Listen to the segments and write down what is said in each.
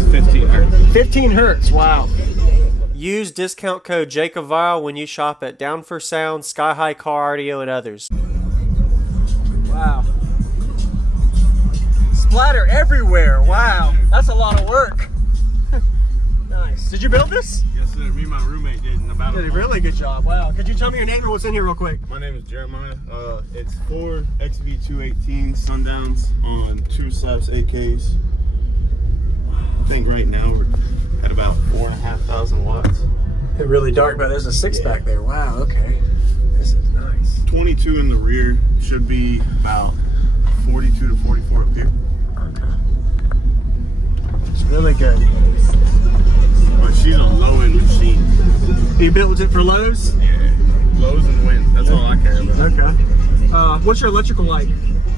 This is 15 hertz. 15 hertz, wow. Use discount code JacobViral when you shop at Down for Sound, SkyHigh Car Audio, and others. Wow. Splatter everywhere, wow. That's a lot of work. Nice. Did you build this? Yes, sir. Me and my roommate did in about Did a really good job, wow. Could you tell me your name and what's in here real quick? My name is Jeramiah. It's 4 XV218 Sundowns on 2/8Ks. I think right now we're at about 4,500 watts. It's really dark, but there's a six back there. Wow, okay. This is nice. 22 in the rear, should be about 42 to 44 up here. Okay. It's really good. But she's a low-end machine. You built it for lows? Yeah, lows and wind. That's all I care about. Okay. What's your electrical like?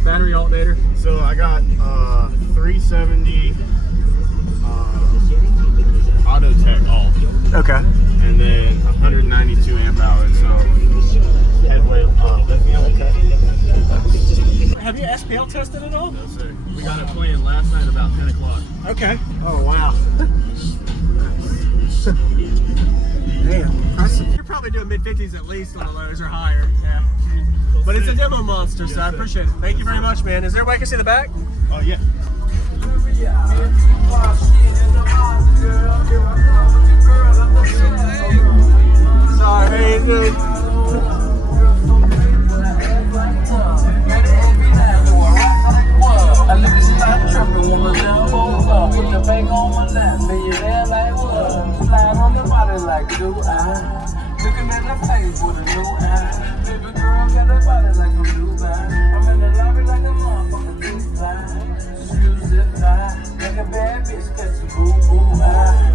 Battery, alternator? So I got 370 auto tech all. Okay. And then 192 amp hours. So headway lithium. Have you SPL tested at all? No, sir. We got it playing last night about 10 o'clock. Okay. Oh, wow. Damn, impressive. You're probably doing mid-50s at least on the lows or higher. Yeah. But it's a demo monster, so I appreciate it. Thank you very much, man. Is there anybody can see the back? Oh, yeah. Sorry, dude. Looking at the face with a new eye. Baby girl got that body like a Dubai. I'm in the lobby like a motherfucking blue fly. Exclusive fly. Like a bad bitch catch a boo-boo eye.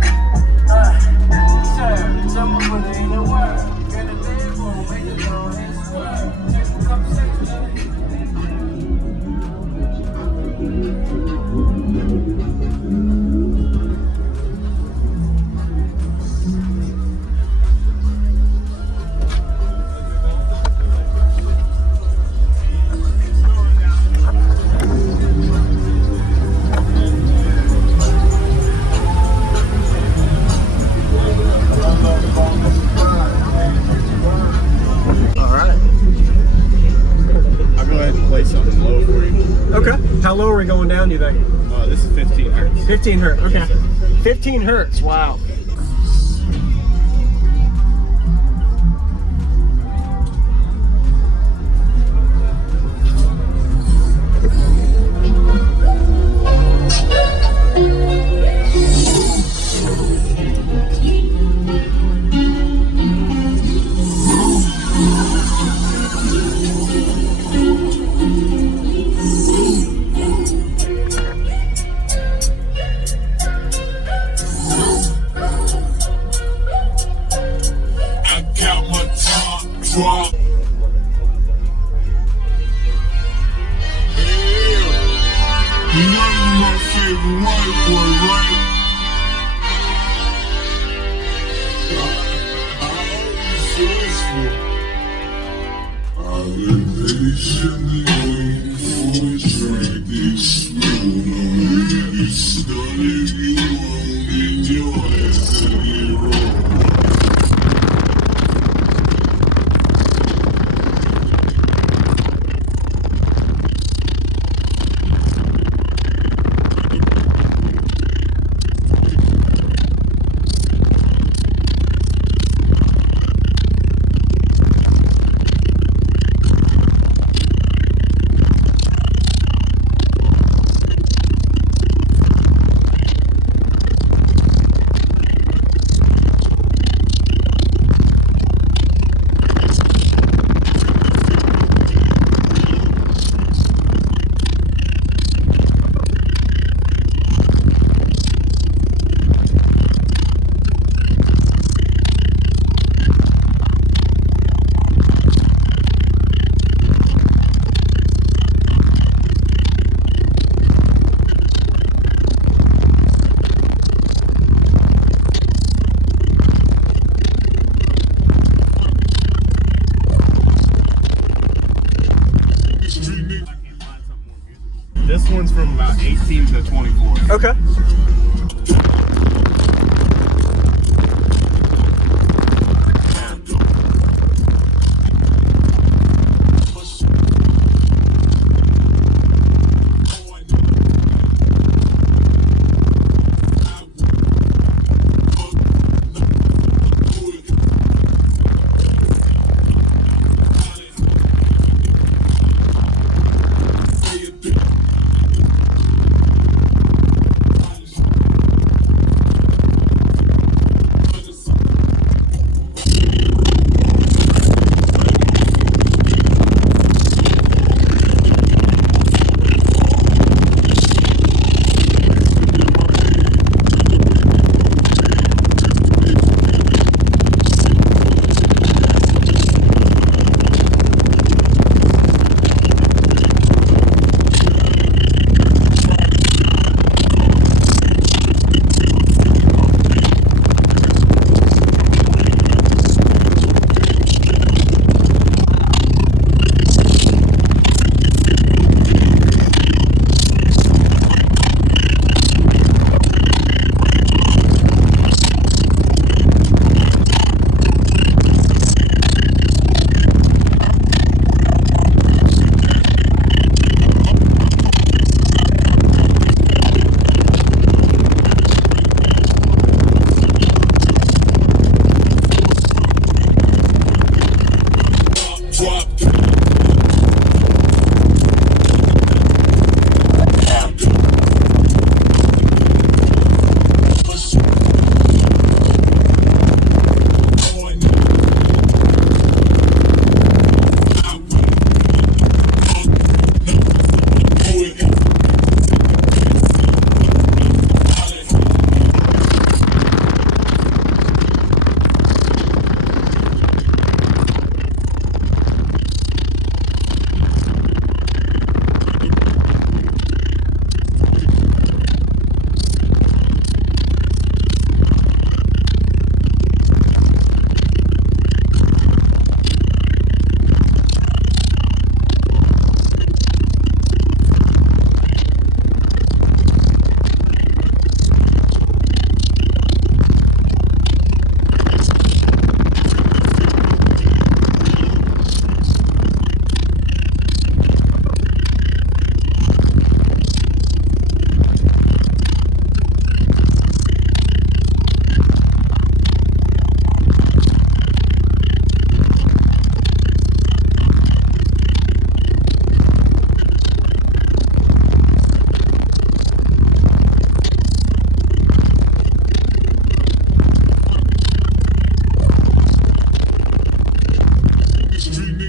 Sir, someone put it in the world. Get a bedroom, make it on his word. Take a couple seconds. How low are we going down, do you think? This is 15 hertz. 15 hertz, okay. 15 hertz, wow.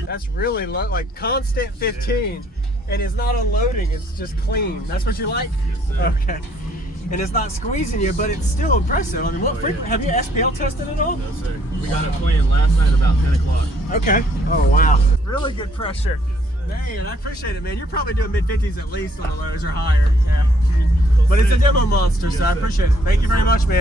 That's really low, like constant 15, and it's not unloading, it's just clean. That's what you like? Yes, sir. Okay. And it's not squeezing you, but it's still impressive. I mean, what frequency, have you SPL tested at all? No, sir. We got it playing last night about 10 o'clock. Okay. Oh, wow. Really good pressure. Man, I appreciate it, man. You're probably doing mid-50s at least on the lows or higher. Yeah. But it's a demo monster, so I appreciate it. Thank you very much, man.